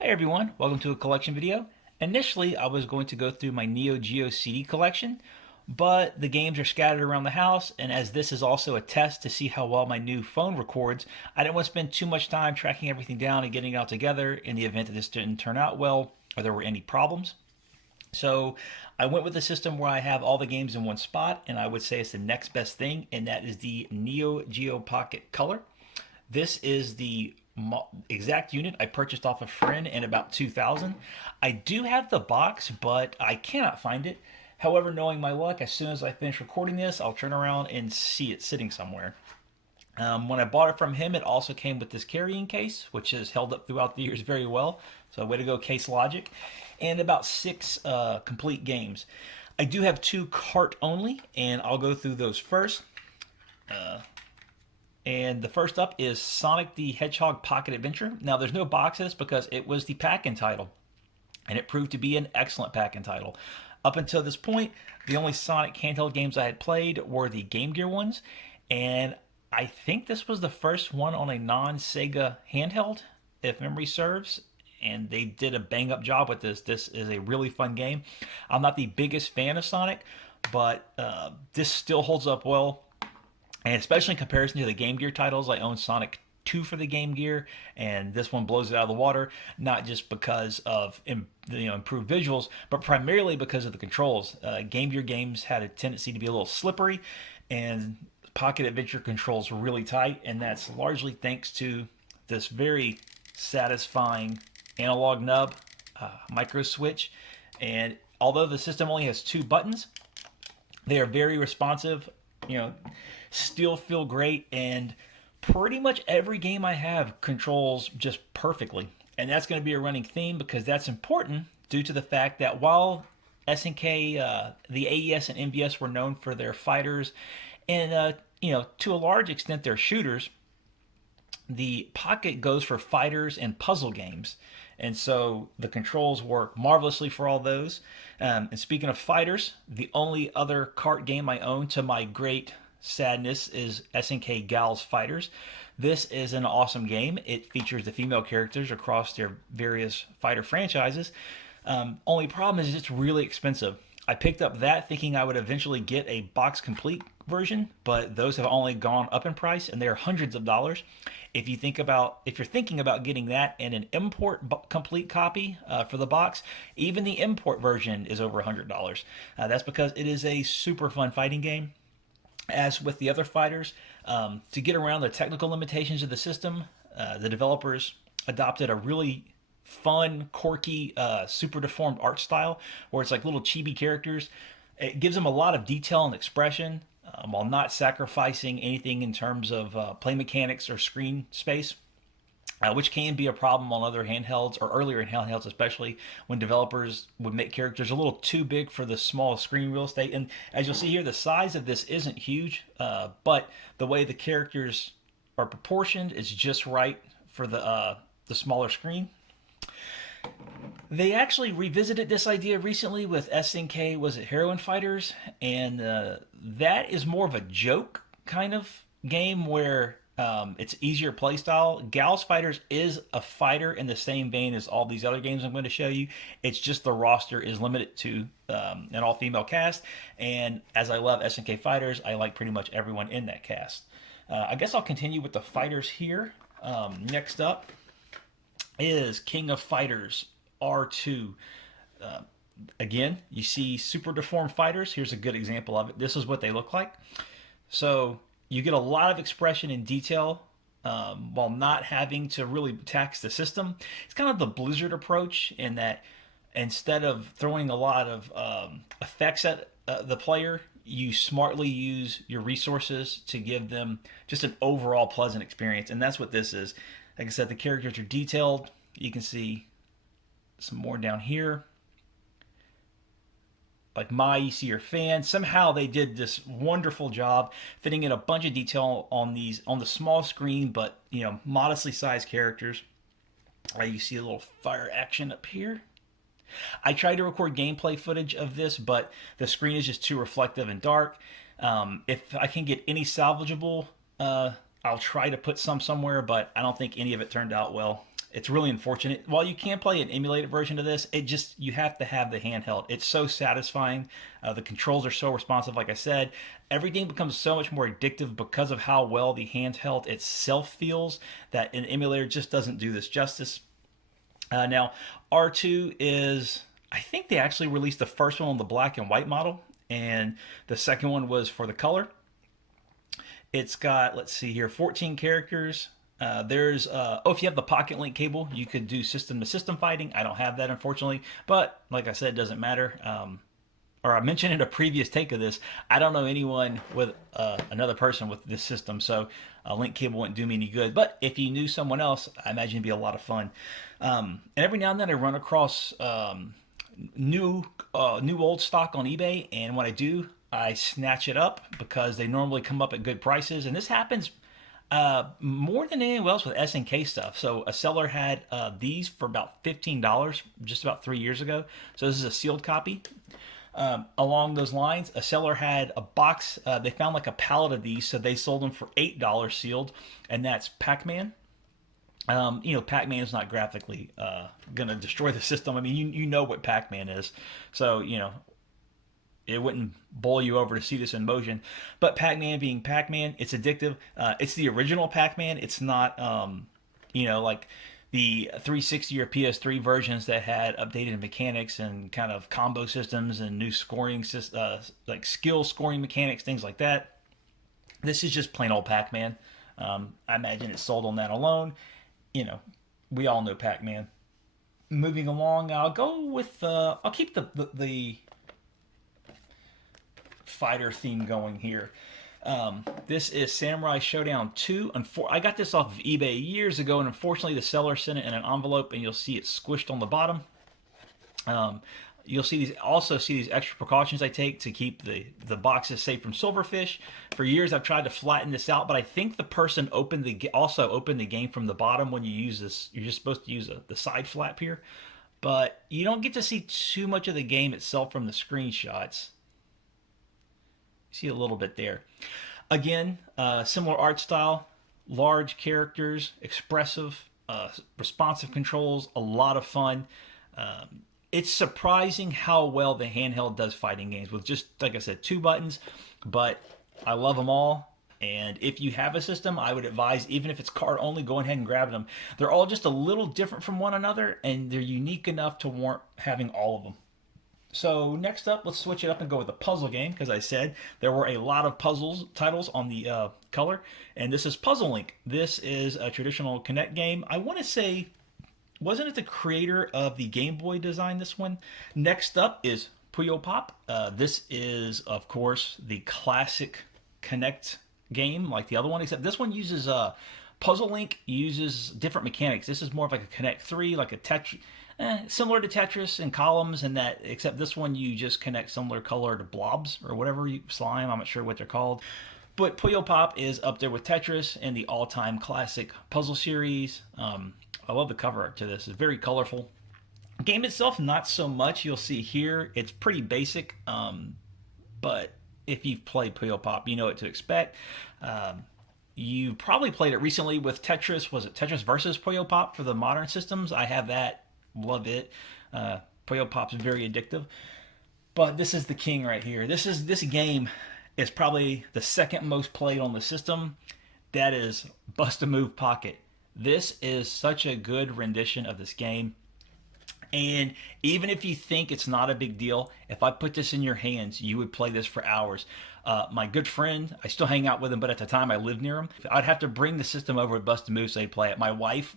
Hey everyone, welcome to a collection video. Initially, I was going to go through my Neo Geo CD collection, but the games are scattered around the house, and as this is also a test to see how well my new phone records, I didn't want to spend too much time tracking everything down and getting it all together in the event that this didn't turn out well or there were any problems. So I went with a system where I have all the games in one spot, and I would say it's the next best thing, and that is the Neo Geo Pocket Color. This is the exact unit I purchased off a friend in about 2000. I do have the box, but I cannot find it. However, knowing my luck, as soon as I finish recording this, I'll turn around and see it sitting somewhere. When I bought it from him, it also came with this carrying case, which has held up throughout the years very well. So, way to go, Case Logic. And about six complete games. I do have two cart only, and I'll go through those first. And the first up is Sonic the Hedgehog Pocket Adventure. Now, there's no boxes because it was the pack-in title, and it proved to be an excellent pack-in title. Up until this point, the only Sonic handheld games I had played were the Game Gear ones, and I think this was the first one on a non-Sega handheld, if memory serves. And they did a bang-up job with this. This is a really fun game. I'm not the biggest fan of Sonic, but this still holds up well. And especially in comparison to the Game Gear titles, I own Sonic 2 for the Game Gear, and this one blows it out of the water, not just because of improved visuals, but primarily because of the controls. Game Gear games had a tendency to be a little slippery, and Pocket Adventure controls really tight, and that's largely thanks to this very satisfying analog nub micro switch. And although the system only has two buttons, they are very responsive. Still feel great, and pretty much every game I have controls just perfectly. And that's going to be a running theme because that's important due to the fact that while SNK, the AES and MVS were known for their fighters and to a large extent their shooters, the Pocket goes for fighters and puzzle games. And so the controls work marvelously for all those. And speaking of fighters, the only other cart game I own, to my great sadness, is SNK Gals Fighters. This is an awesome game. It features the female characters across their various fighter franchises. Only problem is it's really expensive. I picked up that thinking I would eventually get a box complete version, but those have only gone up in price, and they are hundreds of dollars. If you're thinking about getting that and an import complete copy for the box, even the import version is over $100. That's because it is a super fun fighting game. As with the other fighters, to get around the technical limitations of the system, the developers adopted a really fun, quirky, super deformed art style where it's like little chibi characters. It gives them a lot of detail and expression while not sacrificing anything in terms of play mechanics or screen space. Which can be a problem on other handhelds, or earlier in handhelds especially, when developers would make characters a little too big for the small screen real estate. And as you'll see here, the size of this isn't huge, but the way the characters are proportioned is just right for the smaller screen. They actually revisited this idea recently with SNK, was it Heroin Fighters? And that is more of a joke kind of game where it's easier playstyle. Gals Fighters is a fighter in the same vein as all these other games I'm going to show you. It's just the roster is limited to an all-female cast. And as I love SNK Fighters, I like pretty much everyone in that cast. I guess I'll continue with the fighters here. Next up is King of Fighters R2. Again, you see super deformed fighters. Here's a good example of it. This is what they look like. So you get a lot of expression and detail while not having to really tax the system. It's kind of the Blizzard approach in that instead of throwing a lot of effects at the player, you smartly use your resources to give them just an overall pleasant experience. And that's what this is. Like I said, the characters are detailed. You can see some more down here. Like you see your fan. Somehow they did this wonderful job fitting in a bunch of detail on the small screen, but modestly sized characters. You see a little fire action up here. I tried to record gameplay footage of this, but the screen is just too reflective and dark. If I can get any salvageable, I'll try to put some somewhere, but I don't think any of it turned out well. it's really unfortunate. While you can play an emulated version of this, you have to have the handheld. It's so satisfying. The controls are so responsive. Like I said, everything becomes so much more addictive because of how well the handheld itself feels. That an emulator just doesn't do this justice. Now, R2 is, I think they actually released the first one on the black and white model, and the second one was for the color. It's got, let's see here, 14 characters. If you have the Pocket Link cable, you could do system to system fighting. I don't have that, unfortunately, but like I said, it doesn't matter. Or I mentioned in a previous take of this, I don't know anyone with another person with this system, so a link cable wouldn't do me any good. But if you knew someone else, I imagine it'd be a lot of fun. And every now and then I run across new old stock on eBay, and when I do, I snatch it up because they normally come up at good prices. And this happens more than anything else with SNK stuff. So a seller had these for about $15 just about 3 years ago. So this is a sealed copy. Along those lines, a seller had a box. They found like a pallet of these, so they sold them for $8 sealed, and that's Pac-Man. Pac-Man is not graphically going to destroy the system. I mean, you know what Pac-Man is, so it wouldn't bowl you over to see this in motion. But Pac-Man being Pac-Man, it's addictive. It's the original Pac-Man. It's not, like the 360 or PS3 versions that had updated mechanics and kind of combo systems and new scoring, like skill scoring mechanics, things like that. This is just plain old Pac-Man. I imagine it's sold on that alone. We all know Pac-Man. Moving along, I'll go with, I'll keep the fighter theme going here. This is Samurai Shodown 2. I got this off of eBay years ago, and unfortunately the seller sent it in an envelope, and you'll see it squished on the bottom. You'll see these extra precautions I take to keep the boxes safe from silverfish. For years I've tried to flatten this out, but I think the person also opened the game from the bottom. When you use this, you're just supposed to use the side flap here, but you don't get to see too much of the game itself from the screenshots. See a little bit there. Again, similar art style, large characters, expressive, responsive controls, a lot of fun. It's surprising how well the handheld does fighting games with just, like I said, 2 buttons, but I love them all. And if you have a system, I would advise, even if it's card only, go ahead and grab them. They're all just a little different from one another, and they're unique enough to warrant having all of them. So next up, let's switch it up and go with a puzzle game, because I said there were a lot of puzzles titles on the color, and this is Puzzle Link. This is a traditional Connect game. I want to say, wasn't it the creator of the Game Boy design this one? Next up is Puyo Pop. This is, of course, the classic Connect game like the other one, except this one uses Puzzle Link uses different mechanics. This is more of like a Connect 3, like a Tetris. Similar to Tetris and columns, and that, except this one you just connect similar color to blobs or whatever slime. I'm not sure what they're called, but Puyo Pop is up there with Tetris and the all-time classic puzzle series. I love the cover art to this; it's very colorful. Game itself, not so much. You'll see here, it's pretty basic, but if you've played Puyo Pop, you know what to expect. You probably played it recently with Tetris. Was it Tetris versus Puyo Pop for the modern systems? I have that. Love it. Puyo Pop's very addictive, but this is the king right here. This game is probably the second most played on the system. That is Bust-A-Move Pocket. This is such a good rendition of this game, and even if you think it's not a big deal, if I put this in your hands, you would play this for hours. My good friend, I still hang out with him, but at the time I lived near him. I'd have to bring the system over at Bust-A-Move so he'd play it. My wife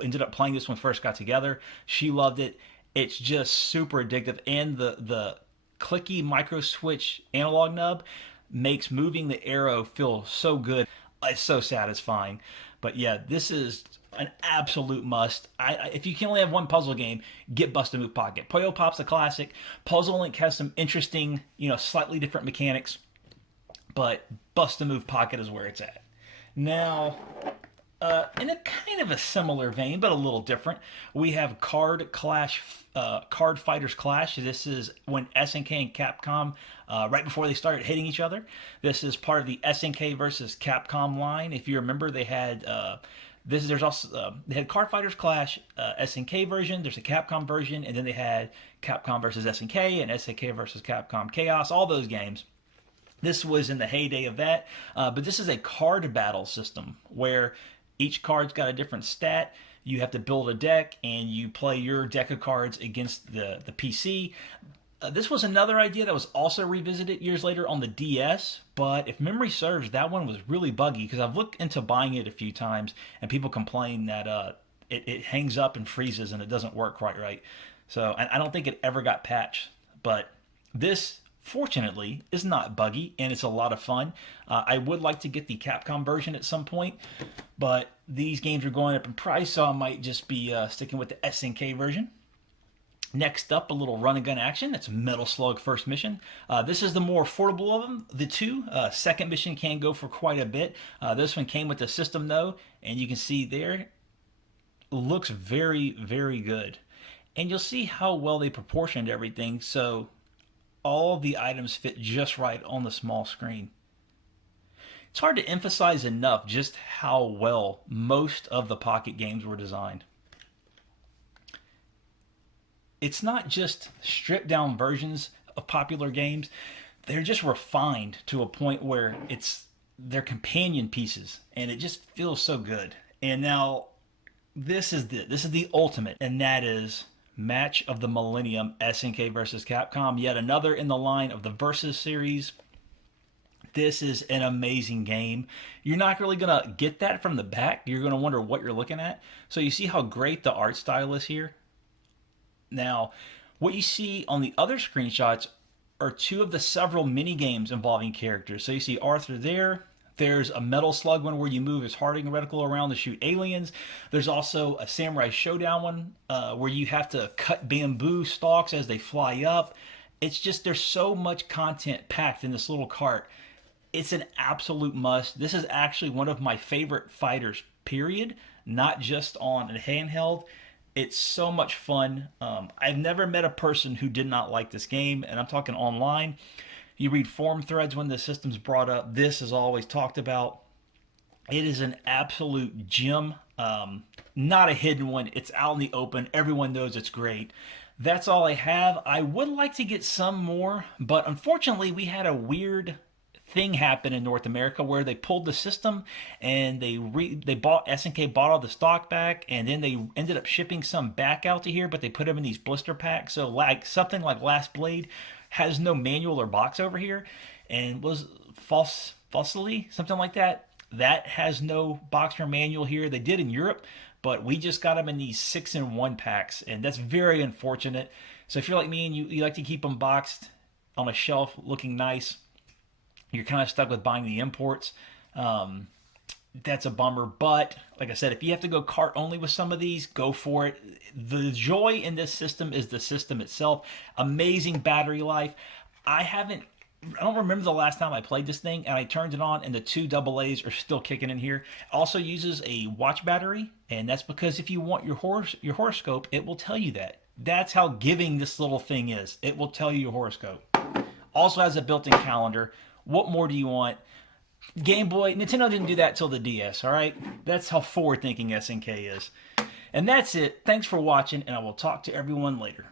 ended up playing this when we first got together. She loved it. It's just super addictive, and the clicky micro switch analog nub makes moving the arrow feel so good. It's so satisfying. But yeah, this is an absolute must. If you can only have one puzzle game, get Bust-A-Move Pocket. Puyo Pop's a classic. Puzzle Link has some interesting, slightly different mechanics, but Bust-A-Move Pocket is where it's at. Now, in a kind of a similar vein, but a little different, we have Card Fighters Clash. This is when SNK and Capcom, right before they started hitting each other. This is part of the SNK versus Capcom line. If you remember, they had There's also they had Card Fighters Clash SNK version. There's a Capcom version, and then they had Capcom versus SNK and SNK versus Capcom Chaos. All those games. This was in the heyday of that, but this is a card battle system where each card's got a different stat. You have to build a deck, and you play your deck of cards against the PC. This was another idea that was also revisited years later on the DS, but if memory serves, that one was really buggy because I've looked into buying it a few times, and people complain that it hangs up and freezes and it doesn't work quite right. So I don't think it ever got patched, but this, fortunately, is not buggy, and it's a lot of fun. I would like to get the Capcom version at some point, but these games are going up in price, so I might just be sticking with the SNK version. Next up, a little run and gun action. That's Metal Slug First Mission. This is the more affordable of them, the two. Second mission can go for quite a bit. This one came with the system though, and you can see there, looks very, very good. And you'll see how well they proportioned everything, so all the items fit just right on the small screen. It's hard to emphasize enough just how well most of the Pocket games were designed. It's not just stripped down versions of popular games. They're just refined to a point where they're companion pieces, and it just feels so good. And now this is the ultimate, and that is Match of the Millennium SNK versus Capcom. Yet another in the line of the Versus series. This is an amazing game. You're not really going to get that from the back. You're going to wonder what you're looking at. So you see how great the art style is here? Now, what you see on the other screenshots are two of the several mini games involving characters. So you see Arthur there. There's a Metal Slug one where you move his Harding reticle around to shoot aliens. There's also a Samurai Shodown one where you have to cut bamboo stalks as they fly up. It's just, there's so much content packed in this little cart. It's an absolute must. This is actually one of my favorite fighters, period. Not just on a handheld. It's so much fun. I've never met a person who did not like this game, and I'm talking online. You read forum threads when the system's brought up. This is always talked about. It is an absolute gem. Not a hidden one. It's out in the open. Everyone knows it's great. That's all I have. I would like to get some more, but unfortunately we had a weird thing happen in North America where they pulled the system and they bought SNK bought all the stock back, and then they ended up shipping some back out to here, but they put them in these blister packs. So like something like Last Blade has no manual or box over here, and was Fossily, something like that. That has no box or manual here. They did in Europe, but we just got them in these 6-in-1 packs, and that's very unfortunate. So if you're like me and you like to keep them boxed on a shelf looking nice, you're kind of stuck with buying the imports. That's a bummer. But like I said, if you have to go cart only with some of these, go for it. The joy in this system is the system itself. Amazing battery life. I don't remember the last time I played this thing, and I turned it on and the two AA's are still kicking in here. It also uses a watch battery, and that's because if you want your horoscope, it will tell you that. That's how giving this little thing is. It will tell you your horoscope. Also has a built-in calendar. What more do you want? Game Boy, Nintendo didn't do that till the DS, all right? That's how forward-thinking SNK is. And that's it. Thanks for watching, and I will talk to everyone later.